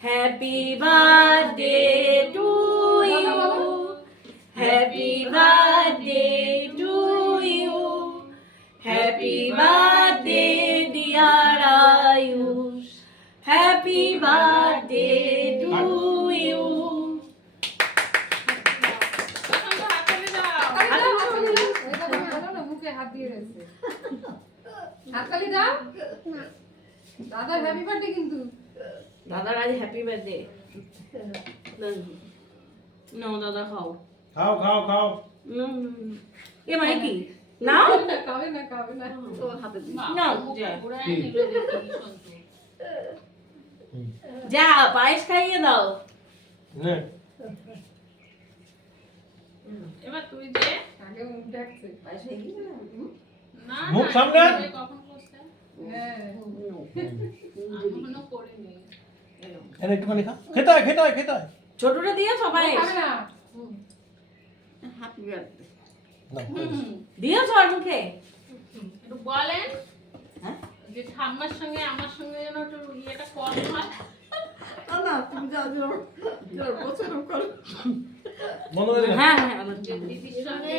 Happy birthday to you. Happy birthday to you. Happy birthday dear Ayush. Happy birthday to you. মুখে হাত দিয়ে রয়েছে হাততালি দাও দাদার হ্যাপি বার্থডে কিন্তু দাদার আজ হ্যাপি বার্থডে নাও দাদা খাও খাও খাও খাও এ মানে কি নাও খাবে না নাও যা পায়েস খাইয়ে দাও নে এবার তুই দে। আগে মুখ ডাকছে না মুখ না, সামনে। তুই কখন করছিস? হ্যাঁ আমি এখনো করিনি। এনে একটুখানি খা খেতে হয় খেতে হয় খেতে হয় ছোটটা দিয়ে সবাই খাবে না হ্যাপি বার্থডে নাও, দিয়েছো আর মুখে একটু বলেন হ্যাঁ যে ঠাম্মার সঙ্গে আমার সঙ্গে যেন একটু ইয়েটা কম হয়। বন্ধ করে দিন। হ্যাঁ হ্যাঁ যে দিদির সঙ্গে